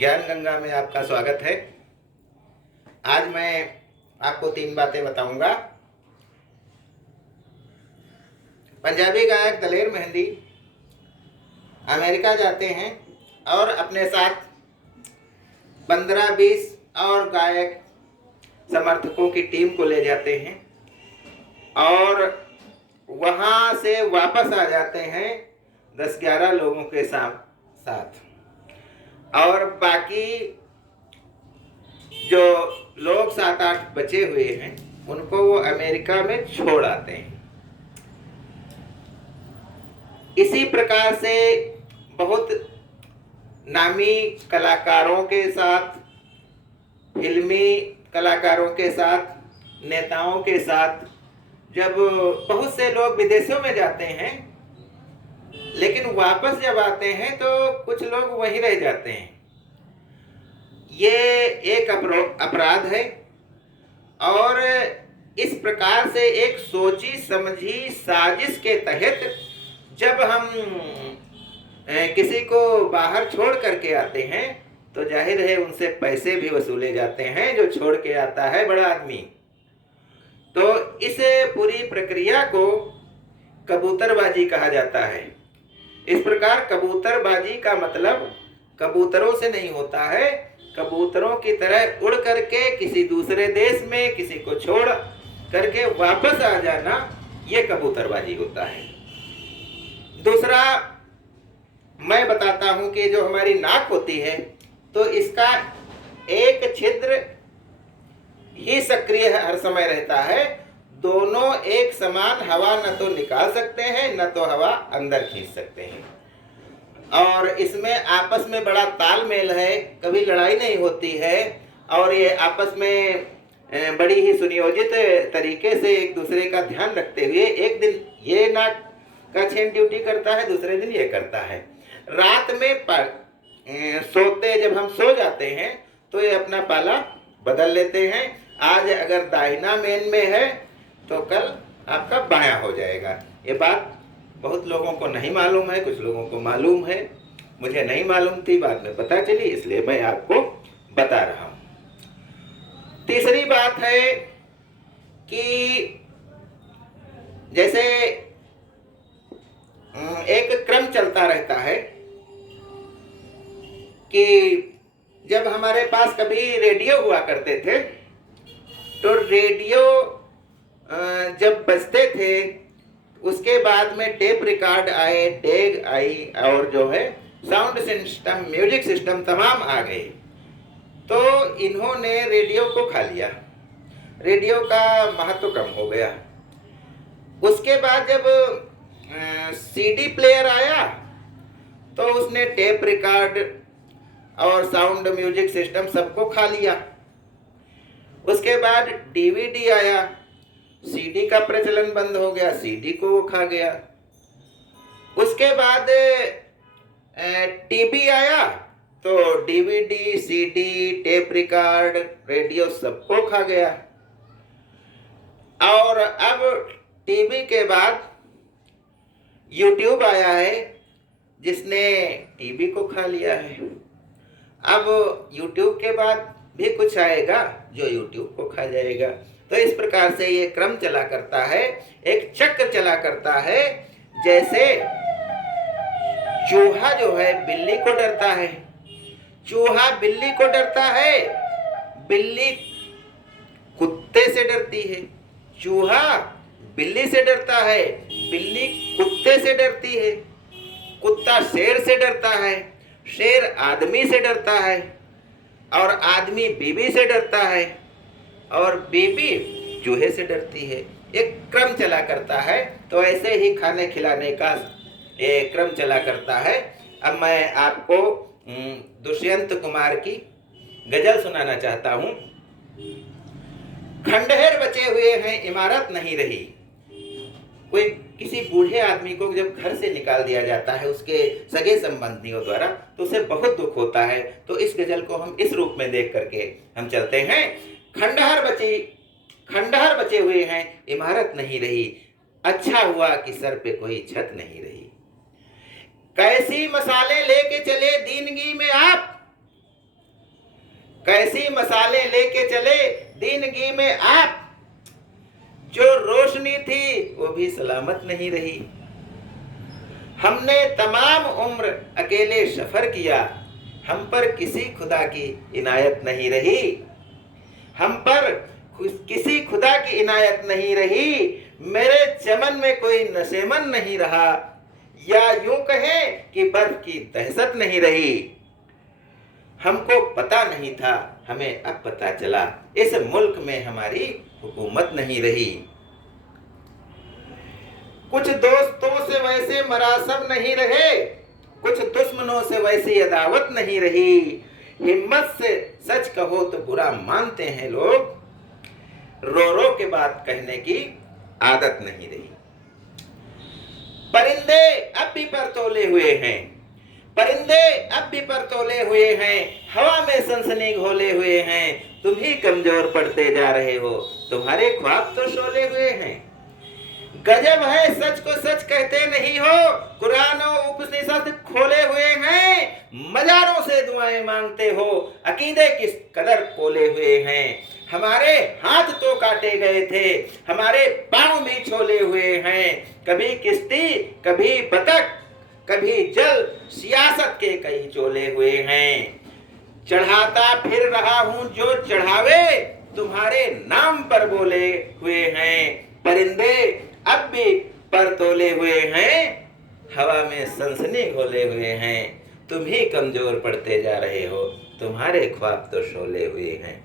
ज्ञान गंगा में आपका स्वागत है। आज मैं आपको 3 बातें बताऊंगा। पंजाबी गायक दलेर मेहंदी अमेरिका जाते हैं और अपने साथ 15-20 और गायक समर्थकों की टीम को ले जाते हैं और वहां से वापस आ जाते हैं 10-11 लोगों के साथ और बाकी जो लोग 7-8 बचे हुए हैं उनको वो अमेरिका में छोड़ आते हैं। इसी प्रकार से बहुत नामी कलाकारों के साथ, फिल्मी कलाकारों के साथ, नेताओं के साथ जब बहुत से लोग विदेशों में जाते हैं लेकिन वापस जब आते हैं तो कुछ लोग वहीं रह जाते हैं। ये एक अपराध है और इस प्रकार से एक सोची समझी साजिश के तहत जब हम किसी को बाहर छोड़ करके आते हैं तो जाहिर है उनसे पैसे भी वसूले जाते हैं जो छोड़ के आता है बड़ा आदमी। तो इस पूरी प्रक्रिया को कबूतरबाजी कहा जाता है। इस प्रकार कबूतरबाजी का मतलब कबूतरों से नहीं होता है, कबूतरों की तरह उड़ करके किसी दूसरे देश में किसी को छोड़ करके वापस आ जाना, ये कबूतरबाजी होता है। दूसरा मैं बताता हूं कि जो हमारी नाक होती है तो इसका एक छिद्र ही सक्रिय हर समय रहता है। दोनों एक समान हवा न तो निकाल सकते हैं न तो हवा अंदर खींच सकते हैं और इसमें आपस में बड़ा तालमेल है, कभी लड़ाई नहीं होती है और ये आपस में बड़ी ही सुनियोजित तरीके से एक दूसरे का ध्यान रखते हुए एक दिन ये नाक का छेन ड्यूटी करता है, दूसरे दिन ये करता है। रात में सोते जब हम सो जाते हैं तो ये अपना पाला बदल लेते हैं। आज अगर दाहिना मेन में है तो कल आपका बायां हो जाएगा। ये बात बहुत लोगों को नहीं मालूम है, कुछ लोगों को मालूम है, मुझे नहीं मालूम थी, बाद में पता चली, इसलिए मैं आपको बता रहा हूं। तीसरी बात है कि जैसे एक क्रम चलता रहता है कि जब हमारे पास कभी रेडियो हुआ करते थे तो रेडियो जब बजते थे उसके बाद में टेप रिकॉर्ड आए, टैग आई और जो है साउंड सिस्टम, म्यूजिक सिस्टम तमाम आ गए। तो इन्होंने रेडियो को खा लिया, रेडियो का महत्व कम हो गया। उसके बाद जब सीडी प्लेयर आया तो उसने टेप रिकॉर्ड और साउंड म्यूजिक सिस्टम सबको खा लिया। उसके बाद डीवीडी आया, सीडी का प्रचलन बंद हो गया, सीडी को वो खा गया। उसके बाद टीवी आया तो DVD, CD, tape record, radio सबको खा गया। और अब टीवी के बाद यूट्यूब आया है जिसने टीवी को खा लिया है। अब यूट्यूब के बाद भी कुछ आएगा जो यूट्यूब को खा जाएगा। तो इस प्रकार से ये क्रम चला करता है, एक चक्र चला करता है। जैसे चूहा जो है बिल्ली को डरता है, चूहा बिल्ली को डरता है, बिल्ली कुत्ते से डरती है, चूहा बिल्ली से डरता है, बिल्ली कुत्ते से डरती है, कुत्ता शेर से डरता है, शेर आदमी से डरता है और आदमी बीबी से डरता है और बीबी चूहे से डरती है। एक क्रम चला करता है। तो ऐसे ही खाने खिलाने का एक क्रम चला करता है। अब मैं आपको दुष्यंत कुमार की गजल सुनाना चाहता हूँ। खंडहर बचे हुए हैं, इमारत नहीं रही। कोई किसी बूढ़े आदमी को जब घर से निकाल दिया जाता है उसके सगे संबंधियों द्वारा तो उसे बहुत दुख होता है। तो इस गजल को हम इस रूप में देख करके हम चलते हैं। खंडहर बचे हुए हैं, इमारत नहीं रही, अच्छा हुआ कि सर पे कोई छत नहीं रही। कैसी मसाले लेके चले दीनगी में आप, कैसी मसाले लेके चले दीनगी में आप, जो रोशनी थी वो भी सलामत नहीं रही। हमने तमाम उम्र अकेले सफर किया, हम पर किसी खुदा की इनायत नहीं रही, हम पर किसी खुदा की इनायत नहीं रही। मेरे चमन में कोई नशेमन नहीं रहा, या यूं कहें कि बर्फ की दहशत नहीं रही। हमको पता नहीं था, हमें अब पता चला, इस मुल्क में हमारी हुकूमत नहीं रही। कुछ दोस्तों से वैसे मरासम नहीं रहे, कुछ दुश्मनों से वैसी अदावत नहीं रही। हिम्मत से सच कहो तो बुरा मानते हैं लोग, रो रो के बात कहने की आदत नहीं रही। परिंदे अब भी पर तोले हुए हैं, परिंदे अब भी पर तोले हुए हैं, हवा में सनसनी घोले हुए हैं। तुम ही कमजोर पड़ते जा रहे हो, तुम्हारे ख्वाब तो शोले हुए हैं। गजब है सच को सच कहते नहीं हो, कुरान और उपनिषद खोले हुए हैं। मजारों से दुआएं मांगते हो, अकीदे किस कदर खोले हुए हैं। हमारे हाथ तो काटे गए थे, हमारे पांव भी छोले हुए हैं। कभी किश्ती कभी बतख कभी जल, सियासत के कई चोले हुए हैं। चढ़ाता फिर रहा हूं जो चढ़ावे, तुम्हारे नाम पर बोले हुए हैं। परिंदे अब भी पर तोले हुए हैं, हवा में सनसनी घोले हुए हैं। तुम ही कमजोर पड़ते जा रहे हो, तुम्हारे ख्वाब तो शोले हुए हैं।